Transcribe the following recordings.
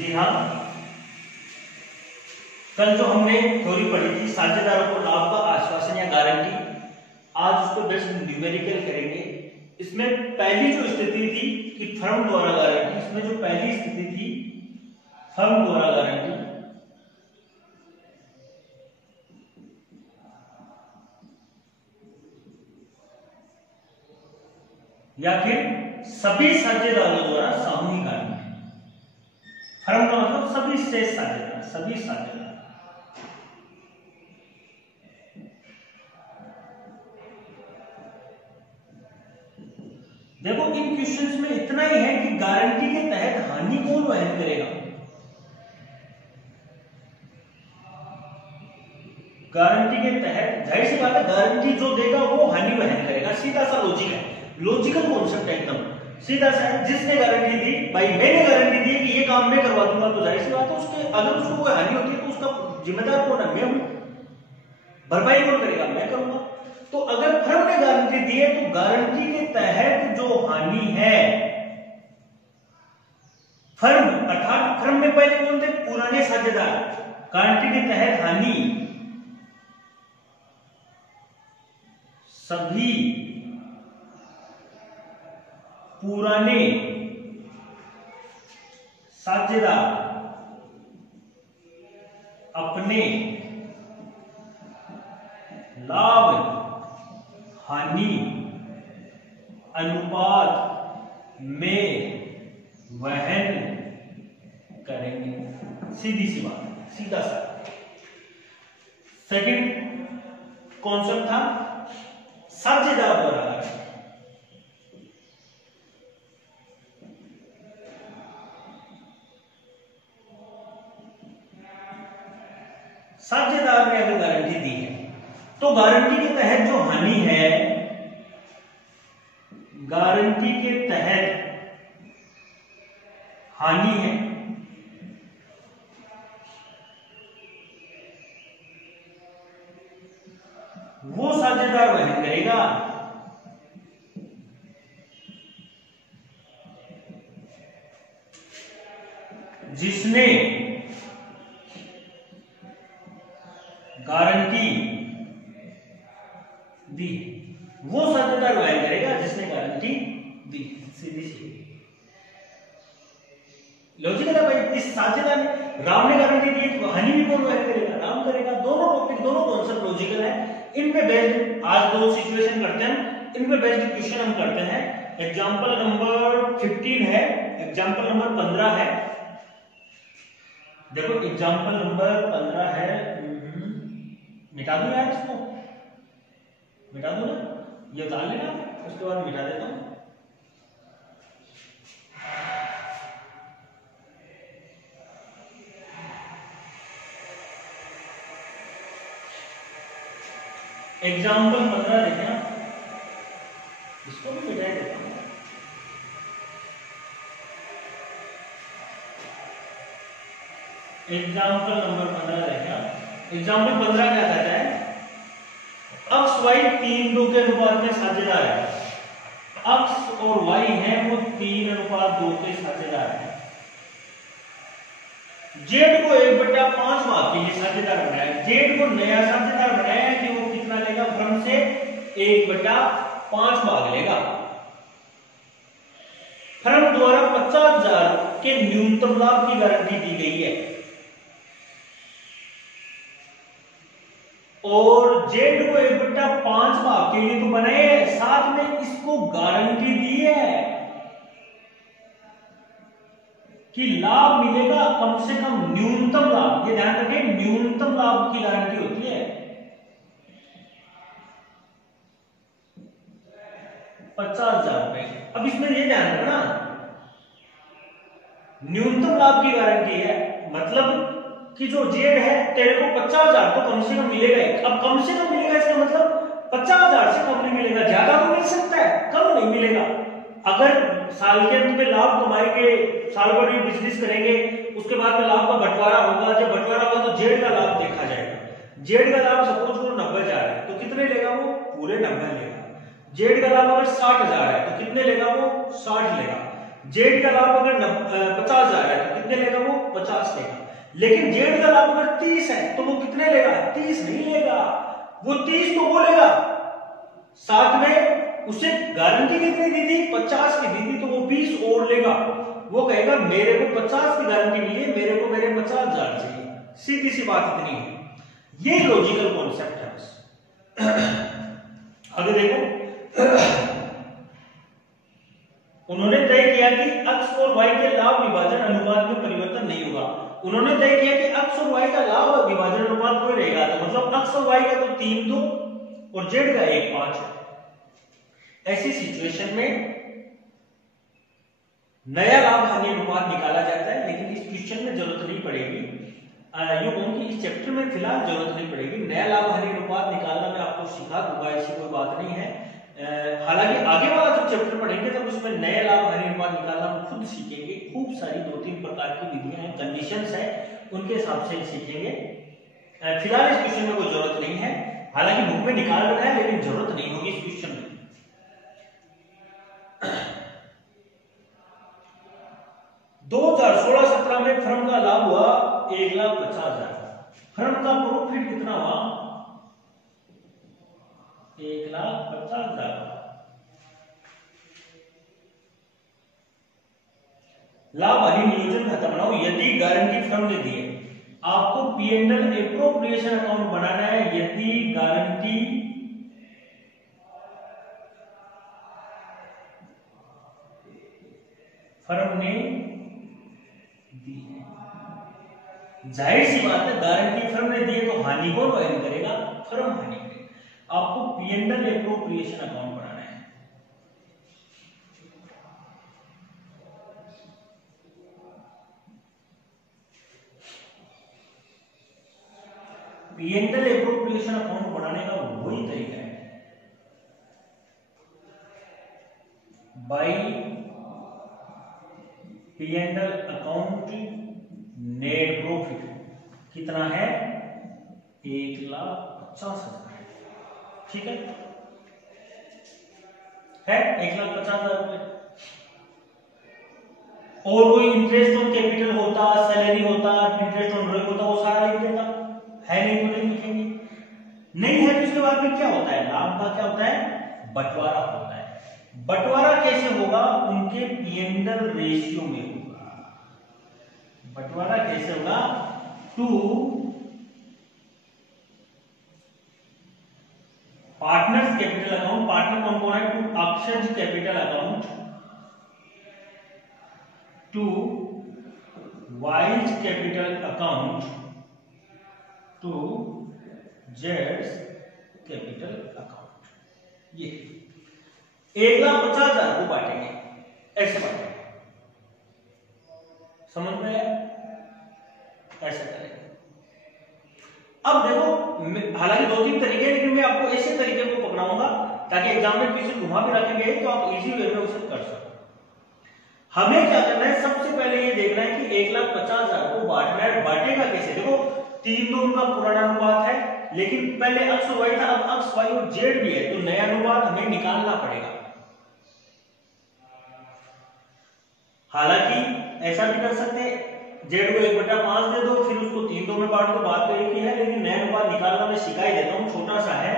जी हाँ, कल जो हमने थ्योरी पढ़ी थी साझेदारों को लाभ का आश्वासन या गारंटी, आज उसको बेस्ट न्यूमेरिकल करेंगे। इसमें पहली जो स्थिति थी कि फर्म द्वारा गारंटी, इसमें जो पहली स्थिति थी फर्म द्वारा गारंटी, या फिर सभी साझेदारों द्वारा सामूहिक गारंटी। फर्म का मतलब सभी शेष साझेदार, सभी साझेदार। देखो इन क्वेश्चंस में इतना ही है कि गारंटी के तहत हानि कौन वहन करेगा। गारंटी के तहत जाहिर सी बात है, गारंटी जो देगा वो हानि वहन करेगा, सीधा सा लॉजिक है, लॉजिकल कॉन्सेप्ट है एकदम सीधा सा है। जिसने गारंटी दी, भाई मैंने गारंटी दी कि ये काम मैं करवा दूंगा, तो जाहिर सी बात है उसके अगर उसको कोई हानि होती है तो उसका जिम्मेदार कौन है? मैं हूं। भरपाई कौन करेगा? मैं करूंगा। तो अगर फर्म ने गारंटी दी है तो गारंटी के तहत जो हानि है, फर्म अर्थात फर्म में पहले कौन थे? पुराने साझेदार। गारंटी के तहत हानि सभी पुराने साझेदार अपने लाभ हानि अनुपात में वहन करेंगे। सीधी सी बात, सीधा सा। सेकंड कॉन्सेप्ट था साझेदार द्वारा गारंटी। साझेदार ने अगर गारंटी दी है तो गारंटी के तहत जो हानि है, गारंटी के तहत हानि है, वो साझेदार वहन करेगा जिसने गारंटी दी। वो साझेदार वहन करेगा जिसने गारंटी दी। सीधी सी लॉजिकल है भाई। इस साझेदार ने, राम ने गारंटी दी तो हानि भी कौन वहन करेगा? राम करेगा। दोनों टॉपिक, दोनों कॉन्सेप्ट लॉजिकल है। इन पे बेस्ड आज दो सिचुएशन करते हैं, इन पे बेस्ड क्वेश्चन हम करते हैं। एग्जांपल नंबर 15 है, एग्जांपल नंबर 15 है। देखो एग्जांपल नंबर 15 है। मिटा दूं यार इसको, मिटा दूं ना, ये उतार लेना, उसके बाद मिटा देता हूं। एग्जाम्पल 15 देखें, इसको भी मिटा देता हूं। एग्जाम्पल नंबर 15 देखें। एग्जाम्पल 15 क्या कहता है? अक्स वाई 3:2 के अनुपात में साझेदार है। अक्स और वाई है वो 3:2 के साझेदार है। जेड को 1/5 भाग के लिए साझेदार बनाया। जेड को नया साझेदार बनाया है कि वो कितना लेगा? फर्म से 1/5 भाग लेगा। फर्म द्वारा 50,000 के न्यूनतम लाभ की गारंटी दी गई है और जेड को 1/5 भाग के लिए तो बनाए, साथ में इसको गारंटी दी है कि लाभ मिलेगा कम से कम, न्यूनतम लाभ। ये ध्यान रखें, न्यूनतम लाभ की गारंटी होती है 50,000 रुपए। अब इसमें ये ध्यान रखना, न्यूनतम लाभ की गारंटी है मतलब कि जो जेड है तेरे को 50,000 तो कम से कम मिलेगा ही। अब कम से कम मिलेगा इसका मतलब 50,000 से कम नहीं मिलेगा, ज्यादा तो मिल सकता है, कम नहीं मिलेगा। अगर साल के अंत में लाभ कमाएंगे, साल भर भी बिजनेस करेंगे, उसके बाद में लाभ का बंटवारा होगा। जब बंटवारा होगा तो जेड का लाभ देखा जाएगा। जेड का लाभ सपोज वो 90,000 है तो कितने लेगा? वो पूरे 90 लेगा। जेड का लाभ अगर 60,000 है तो कितने लेगा? वो 60 लेगा। जेड का लाभ अगर 50,000 है तो कितने लेगा वो? 50 लेगा। लेकिन जेड का लाभ अगर 30 है तो वो कितने लेगा? 30 नहीं लेगा, वो 30 तो बोलेगा, साथ में उसे गारंटी कितनी दी थी? 50 की दी थी, तो वो 20 और लेगा। वो कहेगा मेरे को 50 की गारंटी मिली है, मेरे को मेरे 50,000 चाहिए। सीधी सी बात इतनी है, ये लॉजिकल कॉन्सेप्ट है बस। आगे देखो, उन्होंने तय किया कि x और y के लाभ विभाजन अनुपात में परिवर्तन नहीं होगा। उन्होंने तय किया कि x और y का लाभ विभाजन अनुपात वही रहेगा, तो मतलब x और y का तो 3-2 और z का 1-5। ऐसी सिचुएशन में नया लाभ हानि अनुपात निकाला जाता है, लेकिन इस क्वेश्चन में जरूरत नहीं पड़ेगी, यूं कहूं कि इस चैप्टर में फिलहाल जरूरत नहीं पड़ेगी। नया लाभ हानि अनुपात निकालना मैं आपको सिखा दूंगा, ऐसी कोई बात नहीं है। हालांकि आगे वाला जो चैप्टर पढ़ेंगे तब उसमें नया लाभ हानि अनुपात निकालना हम खुद सीखेंगे। खूब सारी 2-3 प्रकार की विधियां हैं, कंडीशंस है, उनके हिसाब से सीखेंगे। फिलहाल इस क्वेश्चन में कोई जरूरत नहीं है, हालांकि बुक में निकाल रखा है, लेकिन जरूरत नहीं होगी इस क्वेश्चन में। 2016-17 में फर्म का लाभ हुआ 1,50,000। फर्म का प्रॉफिट कितना हुआ? 1,50,000। लाभ हानि नियोजन खाता बनाओ। यदि गारंटी फर्म ने दी है, आपको P&L एप्रोप्रिएशन अकाउंट बनाना है। यदि गारंटी फर्म ने दी है, जाहिर सी बात है गारंटी फर्म ने दी है तो हानि कौन वहन करेगा? फर्म हानि करेगा। आपको P&L एप्रोप्रिएशन अकाउंट बनाना है। P&L एप्रोप्रिएशन अकाउंट बनाने का वही तरीका है, bye P&L account net profit कितना है? 1,50,000। ठीक है 1,50,000 रुपए। और कोई इंटरेस्ट ऑन कैपिटल होता, सैलरी होता, इंटरेस्ट ऑन ड्रॉइंग होता, वो सारा लिख देता है। नहीं तो नहीं लिखेंगे। नहीं है तो इसके बाद में क्या होता है? लाभ का क्या होता है? बंटवारा होता है। बंटवारा कैसे होगा? उनके P&L रेशियो में होगा। बंटवारा कैसे होगा? To partners capital account, partner कौन कौन है? To Akshaj capital account, to वाइज कैपिटल अकाउंट, टू जेड्स कैपिटल अकाउंट। ये 1,50,000 को बांटेंगे, ऐसे बांटेंगे। समझ में आया? ऐसे करेंगे। अब देखो, हालांकि 2-3 तरीके हैं, लेकिन मैं आपको ऐसे तरीके को पकड़ाऊंगा ताकि एग्जाम में किसी घुमा भी रखेंगे तो आप इजी वे में उसे कर सको। हमें क्या करना है? सबसे पहले ये देखना है कि 1,50,000 को बांटना है। बांटेगा कैसे? देखो 3-2 उनका पुराना अनुपात है, लेकिन पहले x और y था, अब x, y और z भी है, तो नया अनुपात हमें निकालना पड़ेगा। हालांकि ऐसा भी कर सकते हैं, z को 1/5 दे दो, फिर उसको 3-2 में बांट दो, बात तो एक ही है, लेकिन नया अनुपात निकालना मैं सिखा ही देता हूं। छोटा सा है,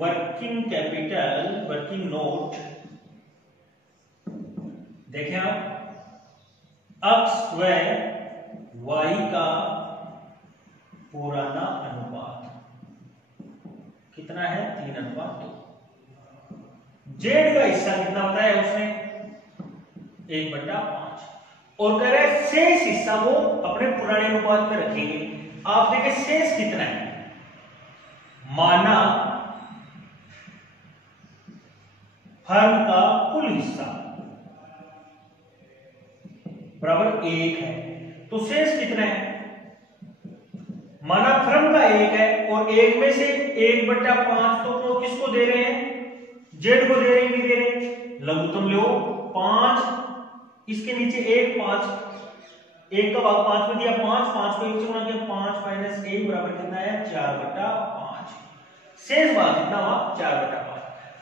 वर्किंग कैपिटल, वर्किंग नोट। देखें आप, x व y का पुराना अनुपात कितना है? 3:2। z का हिस्सा कितना बताया उसने? 1/5। और कह रहे हैं शेष हिस्सा वो अपने पुराने अनुपात में रखेंगे। आप देखें शेष कितना है? माना फर्म का कुल हिस्सा बराबर 1 है, तो शेष कितना है? माना फर्म का 1 है और 1 में से 1/5 तो वो किसको दे रहे हैं? जेड को दे रहे हैं, नहीं दे रहे? लघुत्तम लो 5, इसके नीचे 1, 5, 1 का भाग 5 में दिया, 5 को 1 से गुणा किया, 5 - 1 बराबर कितना है? 4/5। शेष भाग कितना हुआ? 4/5।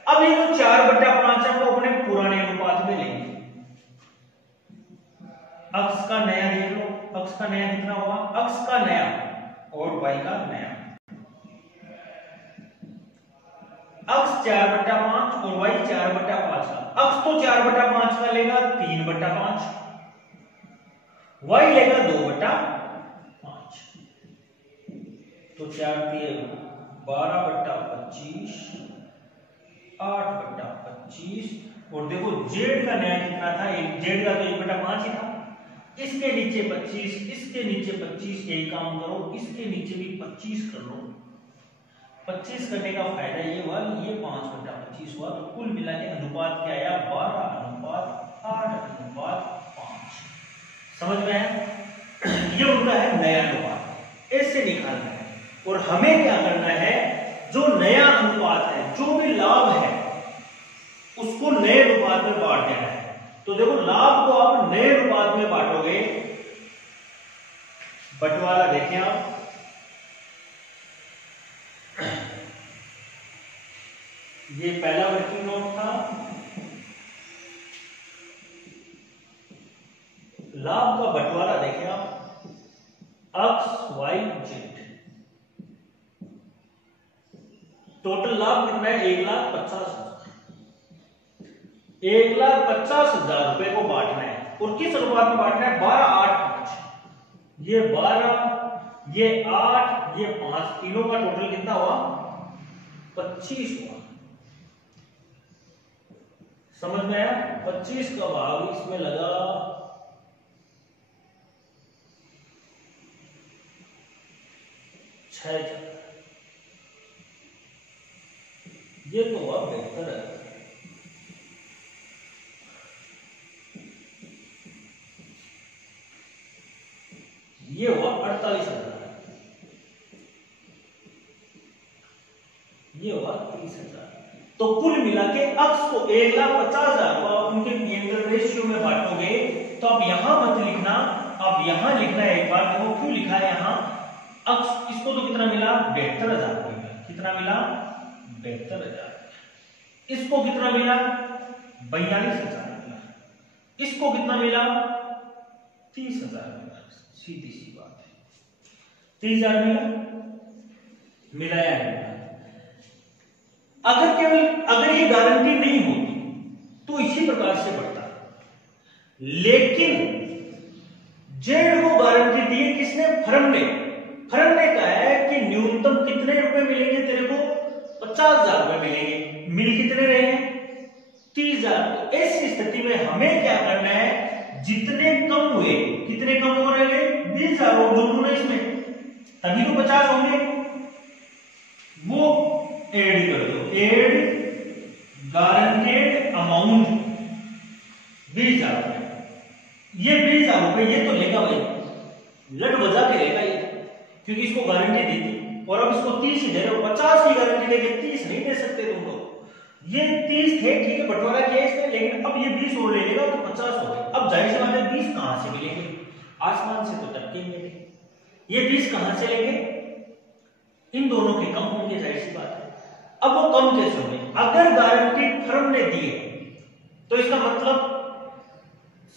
अब ये जो 4/5 है वो अपने पुराने अनुपात में लेंगे। अक्स का नया देख लो, अक्स का नया कितना हुआ, अक्स का नया और वाई का नया। अक्स 4/5 और वाई 4/5 का। अक्स तो 4/5 का लेगा 3/5, वाई लेगा 2/5। तो 4 3 12/25, 8/25। और देखो जेड का नया कितना था, जेड का तो 1/5 ही था। इसके नीचे 25, इसके नीचे 25, यही काम करो, इसके नीचे भी 25 कर लो। 25 करने का फायदा ये हुआ, ये 5/25 हुआ। तो कुल मिला के अनुपात क्या आया, 12:8:5। समझ में आया? ये उनका है नया अनुपात, इससे निकालना है। और हमें क्या करना है, जो नया अनुपात है, जो भी लाभ है, उसको नए अनुपात में बांट देना है। तो देखो लाभ को आप नए अनुपात में बांटोगे, बंटवारा देखें आप, ये पहला वर्किंग नोट था, लाभ का बंटवारा देखें आप, एक्स वाई जेड। टोटल लाभ कितना है, 1,50,000। 1,50,000 रुपए को बांटना है। और किस अनुपात में बांटना है, 12:8:5। ये 12, ये 8, ये 5, तीनों का टोटल कितना हुआ, 25 हुआ। समझ में आया? 25 का भाग इसमें लगा 6,000। ये तो हुआ 72,000। ये हुआ 48,000। ये हुआ 30,000। तो कुल मिला के अक्स को 1,50,000 को आप उनके पीएनएल रेशियो में बांटोगे, तो अब यहां मत लिखना, अब यहां लिखना है। एक बार देखो क्यों लिखा है यहां, अक्स इसको तो कितना मिला, 72,000 को मिला। कितना मिला, 72,000। इसको कितना मिला, 42,000 मिला। इसको कितना मिला, 30,000 मिला। सीधी सी बात है, 30,000 मिला या नहीं? अगर ये गारंटी नहीं होती तो इसी प्रकार से बढ़ता, लेकिन जेड को गारंटी दी है किसने, फर्म ने। फर्म ने कहा है कि न्यूनतम कितने रुपए मिलेंगे तेरे को, 50,000 रुपए मिलेंगे। मिल कितने रहे हैं, 30,000। तो इस स्थिति में हमें क्या करना है, जितने कम हुए, कितने कम हो रहे हैं, 20,000 और दोनों ने इसमें, तभी तो 50 होंगे, वो ऐड कर दो। ऐड गारंटेड अमाउंट 20,000 रुपए। ये 20,000 रुपए ये तो लेगा भाई, लट बजा के लेगा ये, क्योंकि इसको गारंटी दी थी। और अब इसको 30 ही दे रहे हो, 50 की गारंटी देके 30 नहीं दे सकते तुम लोग। ये 30 थे, ठीक है, बंटवारा किया इसने, लेकिन अब ये 20 और ले लेगा तो 50 हो गए। अब जाहिर सी बात है 20 कहां से मिलेंगे, आसमान से तो टपके मिलेंगे। ये 20 कहां से लेंगे, इन दोनों के कम होंगे, जाहिर सी बात है। अब वो कम कैसे होंगे, अगर गारंटी फर्म ने दी है तो इसका मतलब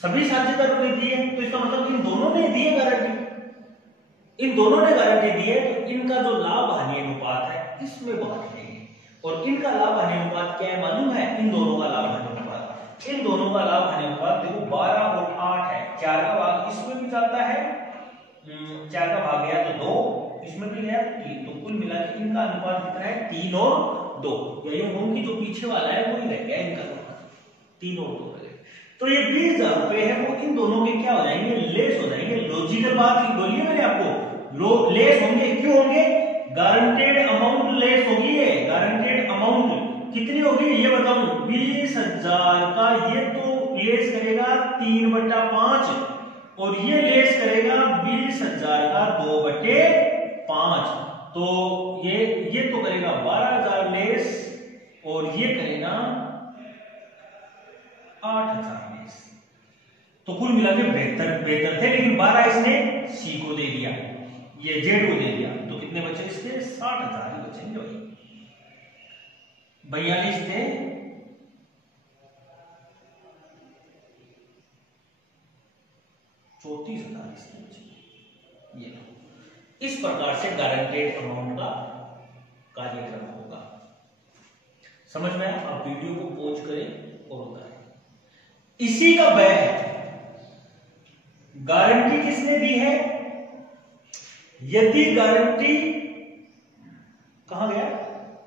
सभी साझेदारों ने दी है, तो इसका मतलब इन दोनों ने दी है गारंटी। इन दोनों ने गारंटी दी है, तो इनका जो लाभ हानि अनुपात है इसमें बांट देंगे। और इनका लाभ हानि अनुपात क्या है मालूम है, इन दोनों का लाभ हानि अनुपात, इन दोनों का लाभ हानि अनुपात देखो 12 और 8 है। 4 का भाग इसमें भी जाता है, 4 का भाग गया तो 2, इसमें भी गया 3। तो कुल मिला के इनका अनुपात कितना है, 3 और 2। यही होंगी जो पीछे वाला है वही रह गया इनका, 3 और 2 रह गए। तो ये 20,000 रुपए है वो इन दोनों के क्या हो जाएंगे, लेस हो जाएंगे। लॉजिकल बात बोलिए मैंने आपको, लेस होंगे। क्यों होंगे, गारंटेड अमाउंट लेस होगी है। गारंटेड अमाउंट कितनी होगी ये बताऊं, 20,000 का ये तो लेस करेगा 3/5 और ये लेस करेगा 20,000 का 2/5। तो ये तो करेगा 12,000 लेस और ये करेगा 8,000 लेस। तो कुल मिला के बेहतर थे, लेकिन 12 इसने सी को दे दिया, ये जेड को दे दिया, तो कितने बचे इसके, 60,000 ही बचेंगे भाई। 42 थे 34,000 ये इस प्रकार से गारंटेड अमाउंट का कार्यक्रम होगा। समझ में आया? आप वीडियो को पॉज करें और बताएं। इसी का व्यय है। गारंटी किसने दी है? यदि गारंटी कहां गया?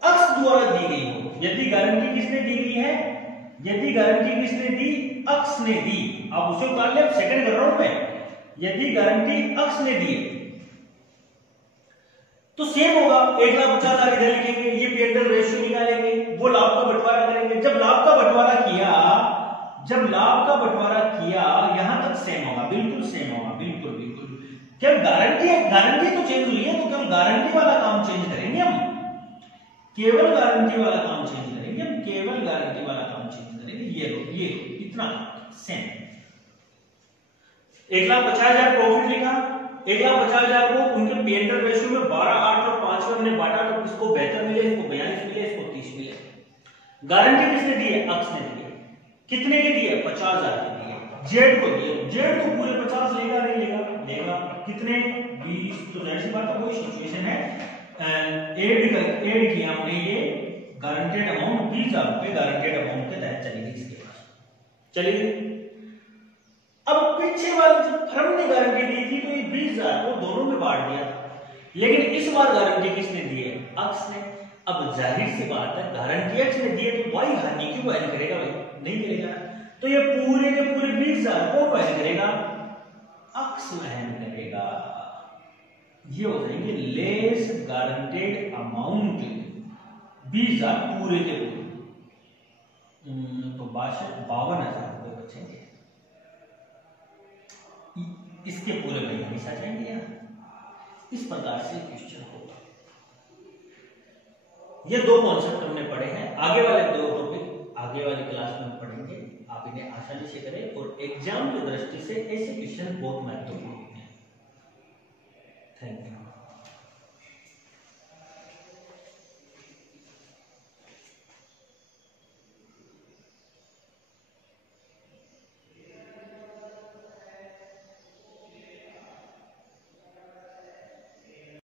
अक्ष द्वारा दी गई हो। यदि गारंटी किसने दी गई है? यदि गारंटी किसने दी? अक्ष ने दी। आप उसे उतार ले, सेकंड कर रहा हूं मैं। यदि गारंटी अक्ष ने दी तो सेम होगा। 1,50,000 इधर लिखेंगे, ये P&L रेशियो निकालेंगे, वो लाभ का बंटवारा करेंगे। जब लाभ का बंटवारा किया यहां तक सेम होगा, बिल्कुल सेम होगा, बिल्कुल बिल्कुल। केवल गारंटी तो चेंज हुई है, तो केवल गारंटी वाला काम चेंज करेंगे हम, केवल गारंटी वाला काम चेंज करेंगे। ये इतना सेम। 1,50,000 प्रॉफिट लिखा, 1,50,000 को उनके P&L रेशियो में 12, 8 और 5 में हमने बांटा, तो किसको बेहतर मिले? इसको 42 मिले, इसको 30 मिले। गारंटी किसने दी है? अक्ष ने दी है। कितने की दी है? 50,000 की दी है। जेड को दिए, जेड को पूरे 50 लेगा नहीं लेगा कितने? 20। तो जाहिर सी बात है वही सिचुएशन है। एड किया हमने, ये गारंटेड अमाउंट 20,000 रुपए गारंटेड अमाउंट के तहत चलेगी इसके पास, चलेगी। अब पीछे वाली जब फर्म ने गारंटी दी थी तो ये 20,000 को दोनों में बांट दिया था, लेकिन इस बार गारंटी किसने दी है? अक्ष ने। अब जाहिर सी बात है गारंटी अक्ष ने दी है तो वाई हानि क्यों वहन करेगा? भाई नहीं करेगा। तो ये पूरे के पूरे 20,000 को वहन करेगा? अक्ष वहन करेगा। ये हो जाएंगे लेस गारंटेड अमाउंट 20,000 पूरे के पूरे, तो 52,000 रुपए बचेंगे। इसके पूरे में हमेशा जाएंगे यहाँ। इस प्रकार से क्वेश्चन होगा। ये दो कॉन्सेप्ट हमने पढ़े हैं। आगे वाले दो टॉपिक आगे वाली क्लास में पढ़ेंगे। आप इन्हें आसानी से करें और एग्जाम की दृष्टि से ऐसे क्वेश्चन बहुत महत्वपूर्ण हैं। Thank you.